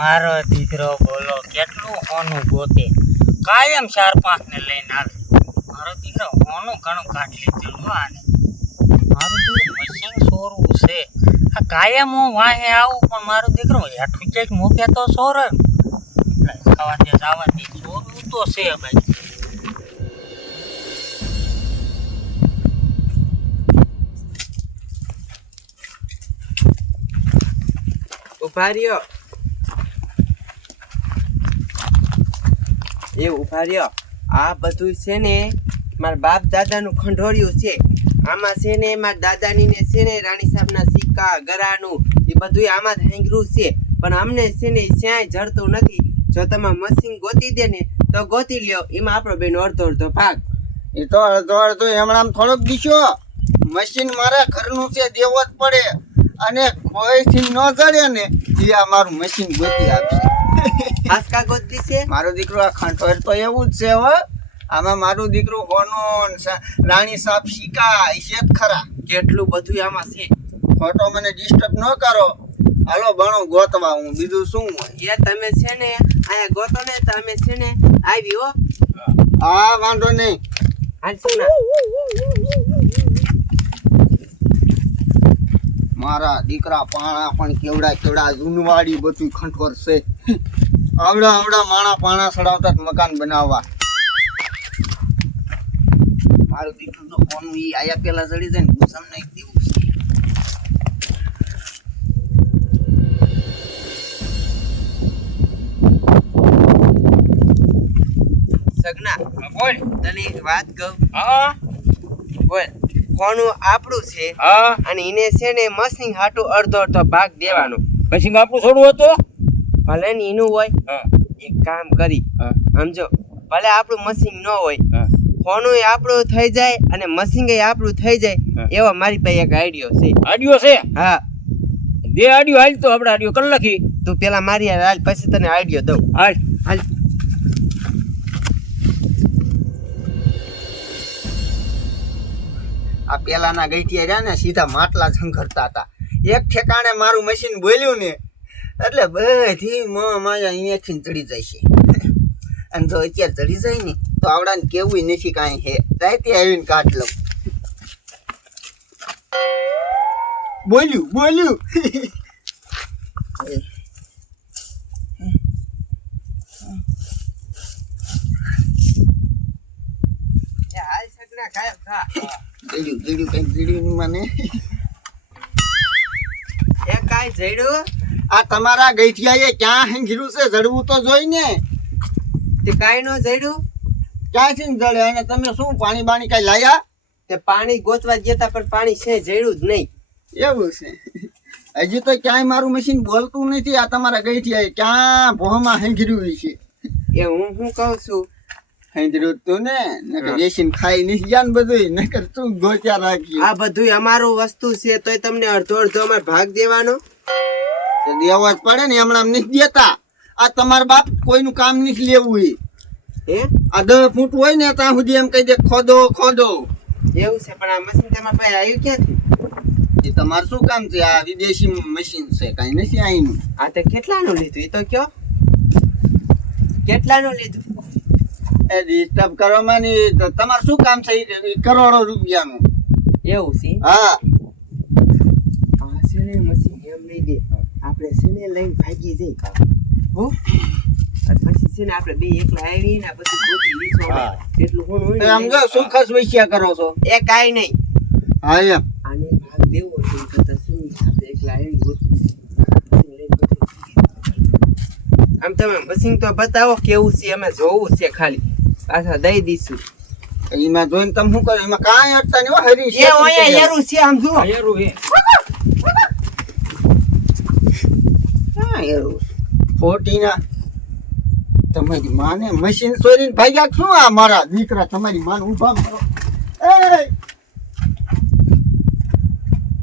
મારો દીકરો બોલો કેટલું હોનું ગોતે કાયમ 4-5 ને લઈને આવે. મારો દીકરો હોનું ઘણું કાઢી લીધેલું હો આને. મારું દીકરો મશીન સોરવું છે. આ કાયમ હું વાહે આવું પણ મારો દીકરો હેઠું ક્યાંક મૂકે તો સોરે. ખાવા દે જવા દે સોરવું તો છે ભાઈ. ઉભા રહ્યો આ બધું છે ને મારા બાપ દાદાનું ખંડોળ્યું છે. આમાં છે ને મારા દાદાની ને છે ને રાણી સાહેબના સિક્કા ગરાનું એ બધું આમાં હેંગરું છે. પણ અમને છે ને ક્યાંય જડતું નથી. જો તમે મશીન ગોતી દે ને તો ગોતી લ્યો. એમાં આપણો બેન અડધો ભાગ. એ તો અડધો હમણાં થોડોક દીશો. મશીન મારા ઘરનું છે, દેવો જ પડે. અને કોઈથી ન જડે ને એ આ મારું મશીન ગોતી આપશે. હાસકા ગોતી છે મારો દીકરો આ ખંઠોર તો એવું જ છે હો. આમાં મારું દીકરું હોનો રાણી સાહેબ સિક્કા છે જ ખરા. કેટલું બધું આમાં છે. ખોટો મને ડિસ્ટર્બ ન કરો. હાલો બણો ગોતવા હું બીજું શું હોય. એ તમે છે ને અહીંયા ગોતો ને તમે છે ને આવી હો. હા વાંધો નહીં. હાલ સુના મારા દીકરા પાણા પણ કેવડા જૂનવાડી બધું ખંઠોર છે. આવડા માણા પાણા સડાવતા મકાન બનાવવા. મારું દીકરું તો કોનું ઈ આયા પેલા ચડી જાય ને ગુસમ નહીં દેવું છે. સગના બોલ. તને એક વાત કહું. હા બોલ. કોનું આપણું છે હા. અને એને છે ને મશીન હાટું અડધો ભાગ દેવાનો. મશીન આપણું છોડવું હતું. ભલે ને એનું હોય હા એક કામ કરી સમજો. ભલે આપણું મશીન ન હોય હા. ફોનું આપણું થઈ જાય અને મશીન આપણું થઈ જાય એવો મારી પાસે એક આઈડિયો છે. આડિયો છે. હા દે આડિયો હાલ તો આપણે આડિયો કરી લખી. તું પેલા મારી હાલ પછી તને આઈડિયો દઉં. હાલ હાલ આ પેલાના ગઈઠિયા રહ્યા ને સીધા માટલા ઝંખરતા હતા. એક ઠેકાણે મારું મશીન બોલ્યું ને એટલે બધી માયા અહીંયાથી ચડી જાય છે. અને જો અત્યારે ચડી જાય ને તો આવડાને કેવું નથી કાંઈ હે. રાતે આવીને કાઢ લઉં. બોલ્યું હાલ સગના ખાય ખા. જડ્યું મને એ કાઈ જડ્યું આ તમારા ગઈઠિયાએ ક્યાં હેંગર્યું છે? જડવું તો જોઈ ને. તે કાઈ નો જડ્યું. ક્યાંથી ને જડે? અને તમે શું પાણી બાણી કઈ લાયા? તે પાણી ગોતવા જતા પણ પાણી છે જડ્યું જ નહીં. એવું છે. હજી તો ક્યાંય મારું મશીન બોલતું નથી. આ તમારા ગઈઠિયાએ ક્યાં ભોમાં હેંગર્યું છે. એ હું શું કહું છું હેંગર્યું તું ને નકર બેસીને ખાઈ નથી ગયા ને બધું. નકર તું ગોત્યા રાખી. આ બધું અમારું વસ્તુ છે તોય તમને અડધો અમારે ભાગ દેવાનો. તો દેવો જ પડે ને. હમણાં નથી દેતા. આ તમારા બાપ કોઈનું કામ નથી લેવું. હે આ 10 ફૂટ હોય ને ત્યાં સુધી એમ કહી દે ખોદો. એવું છે પણ આ મશીન તમારા પાસે આવ્યું ક્યાંથી? એ તમારે શું કામ છે? આ વિદેશી મશીન છે, કઈ નથી આઈનું. આ તે કેટલાનું લીધું એ તો કયો. કેટલાનું લીધું? એ ડિસ્ટર્બ કરવામાં ની તમારે શું કામ છે? કરોડો રૂપિયાનું. એવું છે. હા આ છે ને મશીન એમ લઈ દે આપણે છે ને લઈને ભાગી જઈ હો. પછી છે ને આપણે બે એકલા આવી ને પછી ગોતી લીધો એટલું કોણ હોય આમ જો શું ખસ વૈશ્યા કરો છો? એ કાઈ નહીં. હા એમ આને ભાગ દેવો છે કરતા છે ને આપણે એકલા આવી ગોતી. આમ તમે મશીન તો બતાવો કેવું છે. અમે જોવું છે ખાલી પાછા દઈ દઈશું. એમાં જોઈને તમે શું કરો? એમાં કાંઈ અડતા નહીં. હરી એ ઓયા એરું છે આમ જુઓ. એરું હે. ક્યાં એરું? ખોટીના તમારી માને મશીન ચોરીને ભાગ્યા શું? આ મારા દીકરા તમારી માને ઊભા મારો. એ